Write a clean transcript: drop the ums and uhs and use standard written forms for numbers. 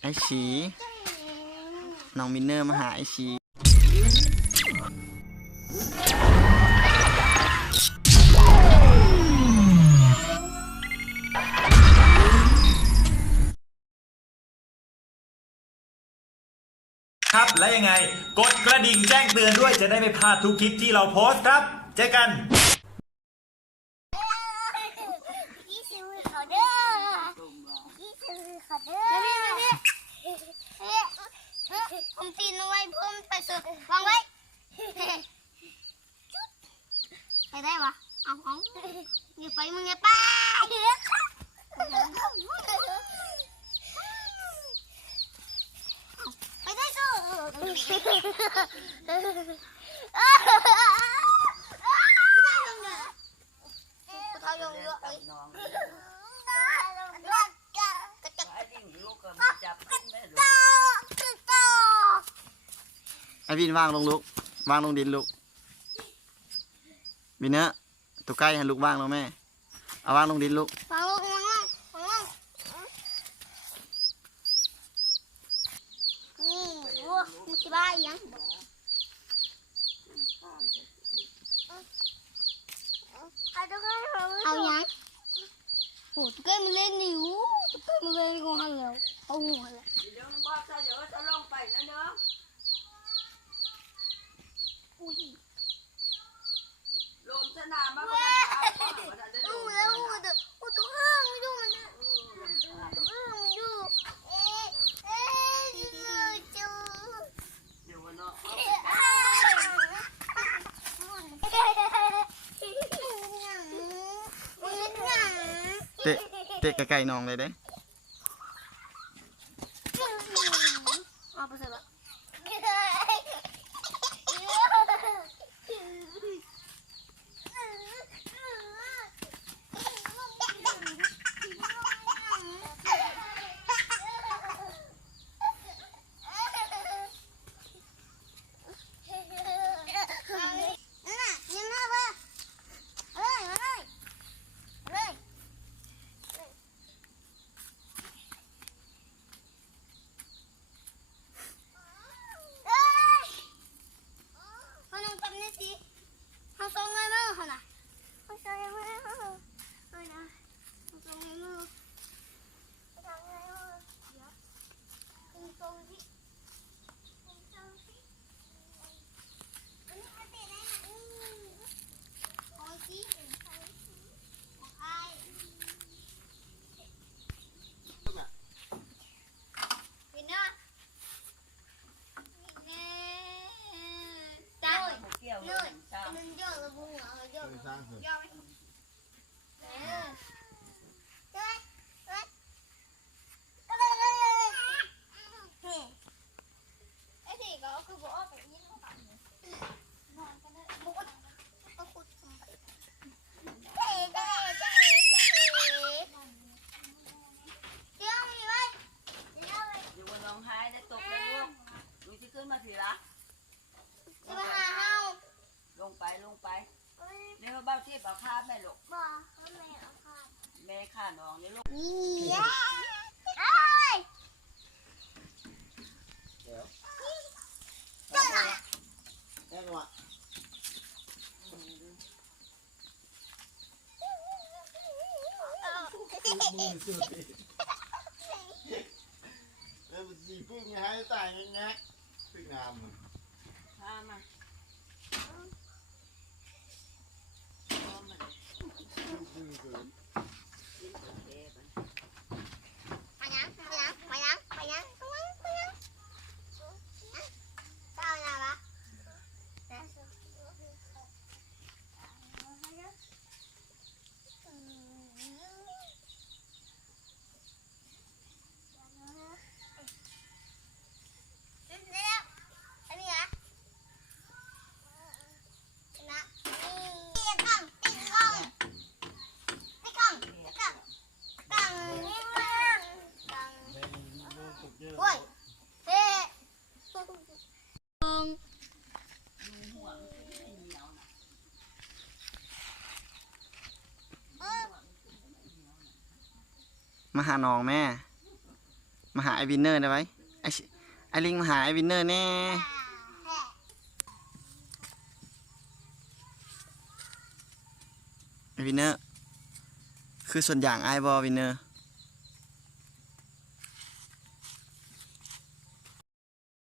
ไอชีน้องมินเนอร์มาหาไอชีครับและยังไงกดกระดิ่งแจ้งเตือนด้วยจะได้ไม่พลาดทุกคลิปที่เราโพสต์ครับเจอกันผมตีนเอาไว้ผมไปสุดวางไว้ไปได้ปะเอาอย่าไปมึงอย่าไปไปได้สุดเขายงเยอะไอวินวางลงลูกวางลงดินลูกวินเนอร์ตัวใกล้ให้ลูกวางลงแม่เอาวางลงดินลูกวางลงนี่วัวมันจะบ้ายังเอายังโอ้ตุ๊กแกมันเล่นอยู่ตุ๊กแกมันเล่นของเขาแล้วเอาหัวเลยเดี๋ยวมึงบอกซะเดี๋ยวจะลงไปนะเนาะอุ้ยลมสนามมาดูแล้วตัวห้างไม่ดูมันดูจู เดี๋ยววันเนาะเตะไก่น้องเลยเด้เอาไปใส่ละนี่เขาเบ้าที่เบ้าคาแม่ลูกแม่ข้าน้องนี่ลูกแล้วมันสีพึ่งไงให้ตายแง่พึ่งงามเลยมา มาหาน้องแม่มาหาไอวินเนอร์ได้ไหมไอลิงมาหาไอวินเนอร์แน่ไอวินเนอร์คือส่วนอย่างไอบอวินเนอร์